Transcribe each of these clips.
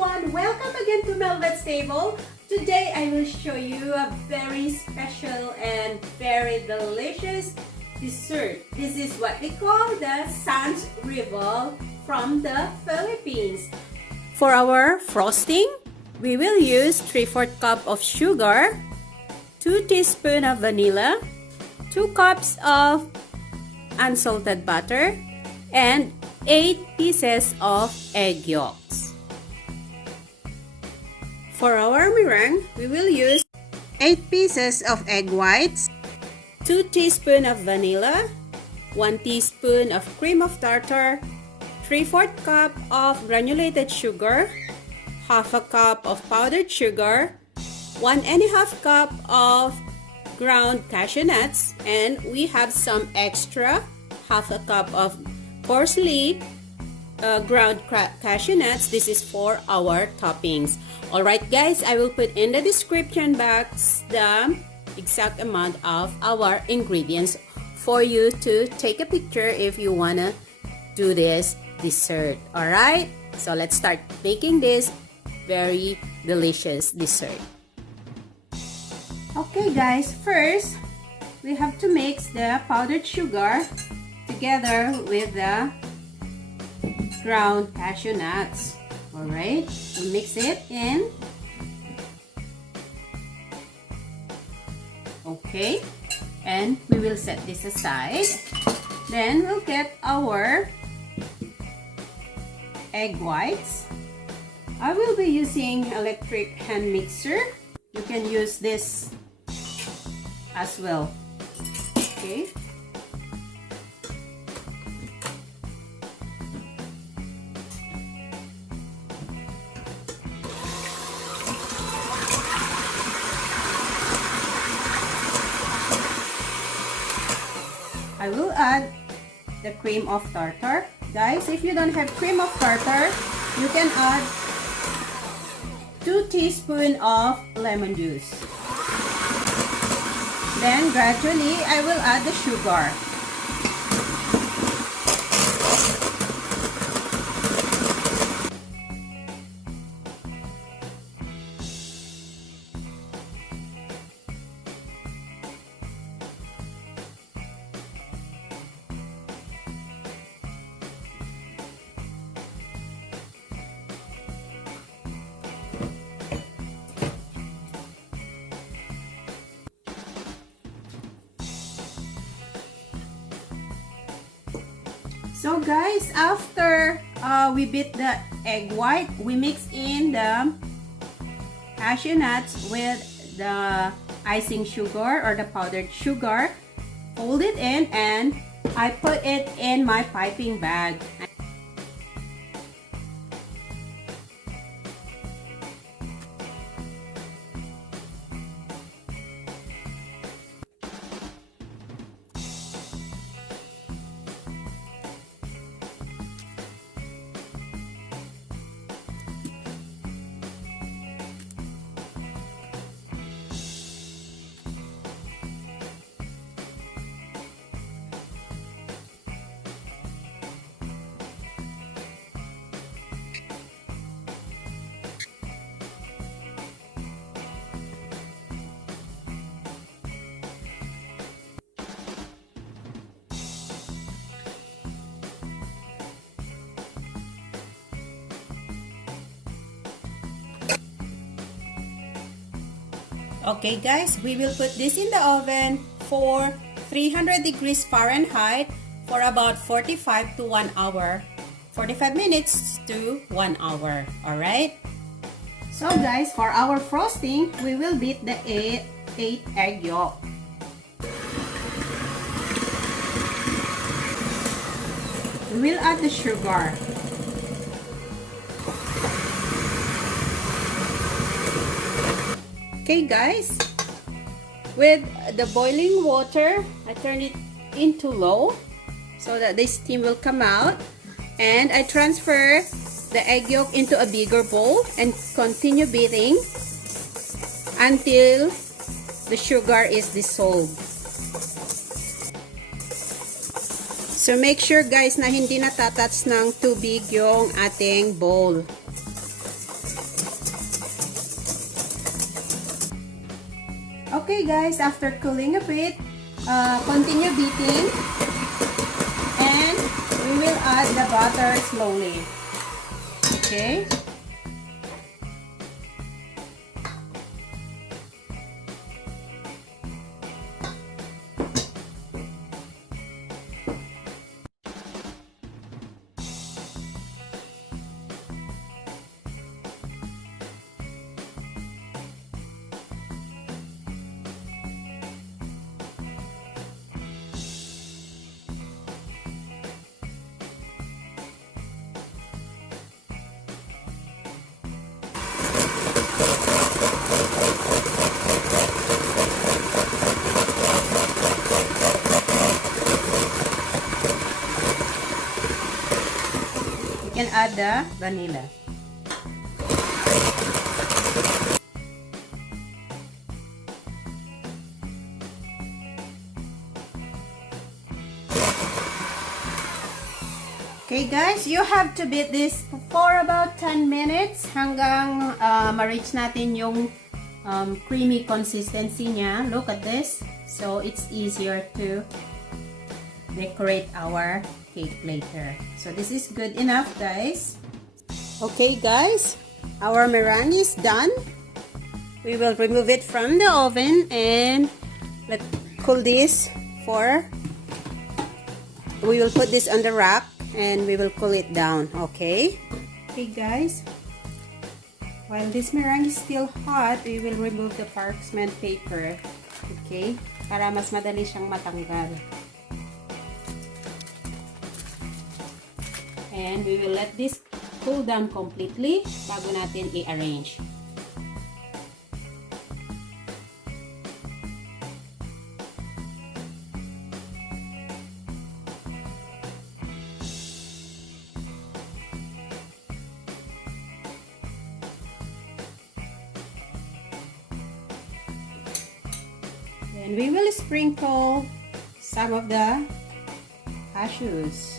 everyone, welcome again to Mhelbeth's table. Today I will show you a very special and very delicious dessert. This is what we call the Sans Rival from the Philippines. For our frosting, we will use 3/4 cup of sugar, 2 teaspoons of vanilla, 2 cups of unsalted butter, and 8 pieces of egg yolks. For our meringue, we will use 8 pieces of egg whites, 2 teaspoons of vanilla, 1 teaspoon of cream of tartar, 3/4 cup of granulated sugar, half a cup of powdered sugar, 1.5 cup of ground cashew nuts, and we have some extra, half a cup of coarsely ground cashew nuts. This is for our toppings. Alright guys, I will put in the description box the exact amount of our ingredients for you to take a picture if you wanna do this dessert. Alright, so let's start making this very delicious dessert. Okay guys, first we have to mix the powdered sugar together with the ground cashew nuts. Alright, so mix it in. Okay, and we will set this aside. Then we'll get our egg whites. I will be using electric hand mixer. You can use this as well. Okay. I will add the cream of tartar. Guys, if you don't have cream of tartar, you can add 2 teaspoons of lemon juice. Then gradually, I will add the sugar. So guys, after we beat the egg white, we mix in the cashew nuts with the icing sugar or the powdered sugar, fold it in, and I put it in my piping bag. Okay guys, we will put this in the oven for 300 degrees Fahrenheit for about 45 to 1 hour. 45 minutes to 1 hour. Alright? So guys, for our frosting, we will beat the 8 egg yolk. We will add the sugar. Okay guys, with the boiling water, I turn it into low so that the steam will come out, and I transfer the egg yolk into a bigger bowl and continue beating until the sugar is dissolved. So make sure guys na hindi natatouch ng tubig yung ating bowl. Okay guys, after cooling a bit, continue beating and we will add the butter slowly. Okay? You can add the vanilla. Okay guys, you have to beat this for about 10 minutes hanggang ma-reach natin yung creamy consistency niya. Look at this. So it's easier to decorate our cake later. So this is good enough guys. Okay guys, our meringue is done. We will remove it from the oven and let's cool this for, we will put this on the rack and we will cool it down. Okay guys, while this meringue is still hot, we will remove the parchment paper, okay, para mas madali siyang matanggal. And we will let this cool down completely bago natin i-arrange. And we will sprinkle some of the cashews.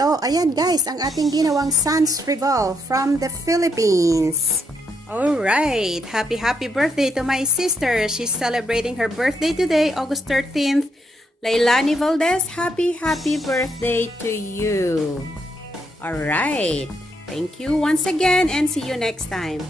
So, ayan guys, ang ating ginawang Sans Rival from the Philippines. Alright, happy birthday to my sister. She's celebrating her birthday today, August 13th. Lailani Valdez, happy birthday to you. Alright, thank you once again and see you next time.